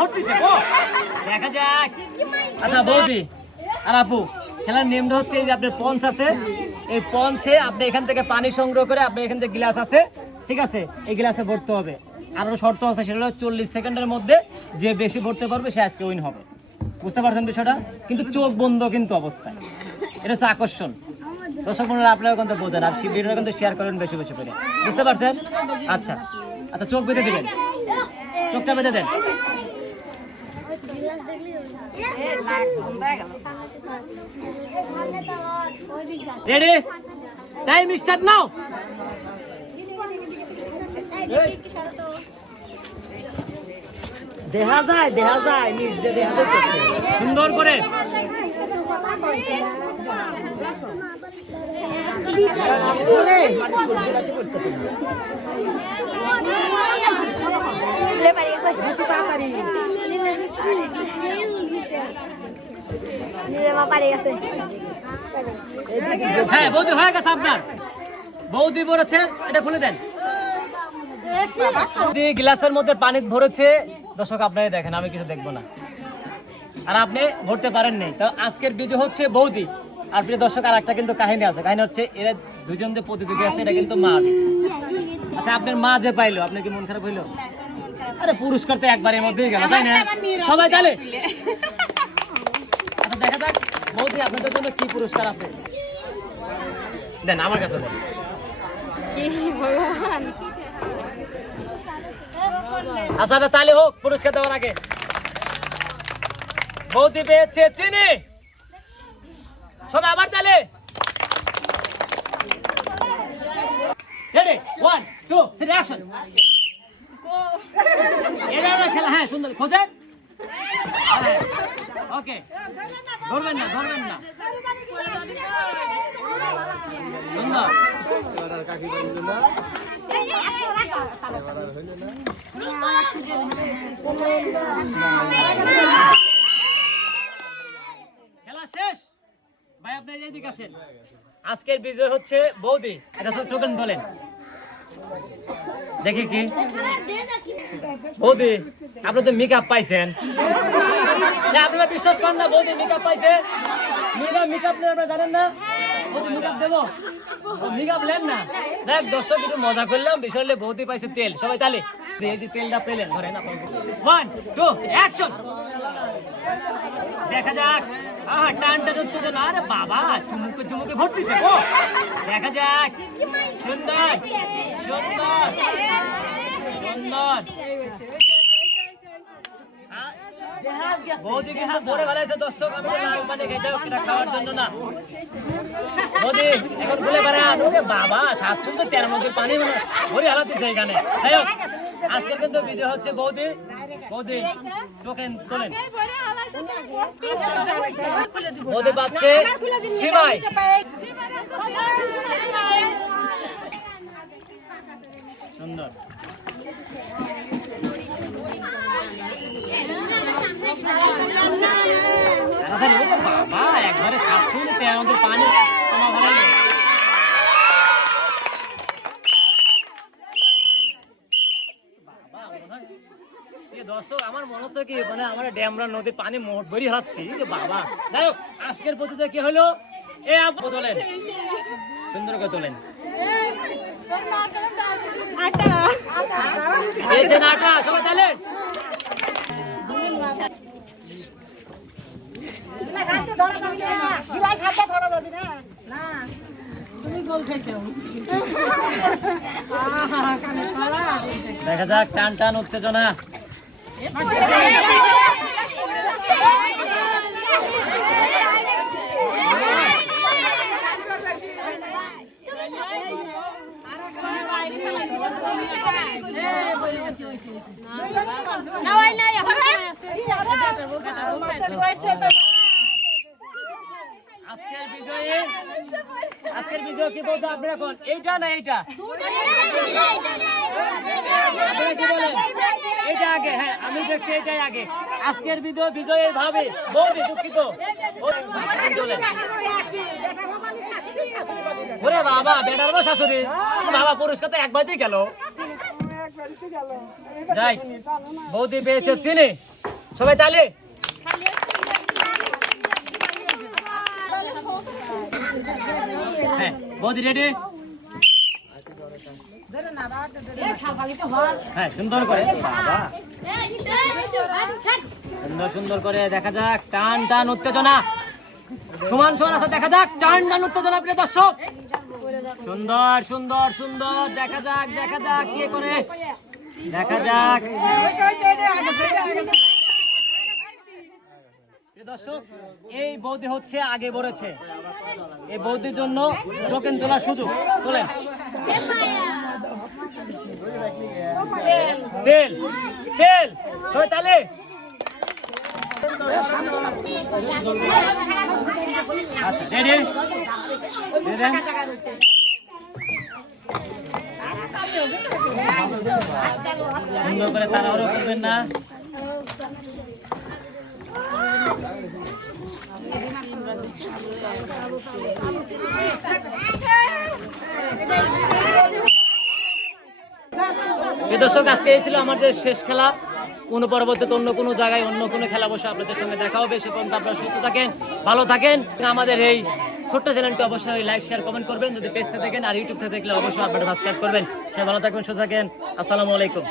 ভর্তিছে গো। দেখা যাক। আচ্ছা বৌদি আর আপু, খেলার নিয়মটা হচ্ছে এই যে আপনার পঞ্চ আছে, এই পঞ্চে আপনি এখান থেকে পানি সংগ্রহ করে আপনি এখান থেকে গ্লাস আছে, ঠিক আছে, এই গ্লাসে ভরতে হবে। আরো শর্ত আছে, সেটা হলো 40 সেকেন্ডের মধ্যে যে বেশি ভরতে পারবে সে আজকে উইন হবে। বুঝতে পারছেন বিষয়টা? কিন্তু চোখ বন্ধ কিন্তু অবস্থায়, এটা হচ্ছে আকর্ষণ। দর্শক বন্ধুরা আপনারা কিন্তু বোঝেন, আর ভিডিওটা কিন্তু শেয়ার করেন বেশি বেশি করে। বুঝতে পারছেন? আচ্ছা আচ্ছা, চোখ বেঁধে দিবেন, চোখটা বেঁধে দেন। Ready, time start now. দেখা যায় নিজ দিয়ে দেখা যাচ্ছে সুন্দর করে। হ্যাঁ বৌদি হয়ে গেছে আপনার। বৌদি বলেছে এটা খুলে দেন। গ্লাসের মধ্যে পানি ভরেছে, দর্শক আপনারা দেখেন, আমি কিছু দেখবো না। আর আপনি ভরতে পারেন নাই। তো আজকের ভিডিও হচ্ছে বৌদি আর প্রিয় দর্শক আর একটা কিন্তু কাহিনী আছে। কাহিনী হচ্ছে এরা দুজন যে প্রতিযোগী আছে, এটা কিন্তু মা। আচ্ছা আপনার মা যে পাইলো, আপনার কি মন খারাপ হইলো? আরে পুরস্কার তো একবারের মধ্যেই গেল, তাই না? সবাই তাহলে আচ্ছা দেখা যাক বৌদি আপনাদের জন্য কি পুরস্কার আছে। দেন আমার কাছে দেন। আচ্ছা তাহলে হোক, পুরস্কার দেওয়ার আগে বৌদি পেয়েছে চিনি। সবাই আবার তাহলে রেডি 1 2 3 অ্যাকশন। এটা খেলা, হ্যাঁ সুন্দর খোঁজেন। ওকে, ধরবেন না সুন্দর। খেলা শেষ ভাই, আপনি এইদিকে আসেন। আজকের বিজয় হচ্ছে বৌদি। এটা তো টোকেন বলেন দেখি কি বৌদি, আপনি তো মেকআপ পাইছেন। আপনারা বিশ্বাস করেন না বৌদি মেকআপ পাইছে? মেকআপ আপনারা জানেন না? বৌদি মেকআপ দেবো, মেকআপ নেন না। দেখ দর্শক একটু মজা করলাম, বিষয় হলে বৌদি পাইছে তেল। সবাই তাহলে এই যে তেলটা পেলেন, ধরেন 1 2 অ্যাকশন। দেখা যাক। টানটা ধরতে না, আরে বাবা চুমুকে ভর্তিছে গো। দেখা যাক। সুন্দর সুন্দর সুন্দর। বৌদি কিন্তু পরে বেড়াইছে দর্শক, আমি লাল পানি খেতে খাওয়ার জন্য না। বৌদি এখন খুলে বেড়ান। বাবা 7 সুন্দর 13 নদীর পানি ভরে হালাতেছে এখানে। যাই হোক, আজকের কিন্তু বিজয় হচ্ছে বৌদি। বৌদি টোকেন তোলেন। বৌদি পাচ্ছে সিমাই। সুন্দর। বাবা একবারে 7 সুন্দর 13 নদীর পানি তোমার ভালো লাগে। দর্শক আমার মনে হচ্ছে কি, মানে আমার ড্যামরা নদীর পানি মোট ভরি হারাচ্ছি বাবা। যাই হোক, আজকের প্রতিযোগিতা কি হলো? এ আপু তোলেন, সুন্দর করে তোলেন। আটা সবাই তাহলে দেখা যাক। টান টান উত্তেজনা। আজকের বিজয় কি বলতে আপনি এখন এইটা না এইটা? আপনারা কি বলেন? এটা আগে? হ্যাঁ আমি দেখছি এটাই আগে। আজকের বিজয়ের ভাবে বৌদি দুঃখিত। ওরে বাবা, বেটার শাশুড়ি বাবা, পুরস্কার তো একবারই গেল। যাই বৌদি পেয়েছে চিনি সবাই তালে হ্যাঁ বৌদি রেডি হ্যাঁ সুন্দর করে সুন্দর সুন্দর করে দেখা যাক টান টান উত্তেজনা সমান সমান আছে দেখা যাক টান টান উত্তেজনা প্রিয় দর্শক সুন্দর সুন্দর সুন্দর দেখা যাক কে করে দেখা যাক প্রিয় দর্শক এই বৌদি হচ্ছে আগে বলেছে এই বৌদির জন্য টোকেন তোলার সুযোগ তোলেন তেল তেল সবাই তালে আচ্ছা রেডি সুন্দর করে তাড়াহুড়ো করবেন না দর্শক আজকে এই ছিল আমাদের শেষ খেলা কোনো পরবর্তীতে অন্য কোনো জায়গায় অন্য কোনো খেলা বসে আপনাদের সঙ্গে দেখা হবে সে পর্যন্ত আপনারা সুস্থ থাকেন ভালো থাকেন আমাদের এই ছোট্ট চ্যানেলটি অবশ্যই লাইক শেয়ার কমেন্ট করবেন যদি পেজ থেকে দেখেন আর ইউটিউব থেকে দেখলে অবশ্যই আপনারা সাবস্ক্রাইব করবেন সে ভালো থাকবেন সুস্থ থাকেন আসসালামু আলাইকুম।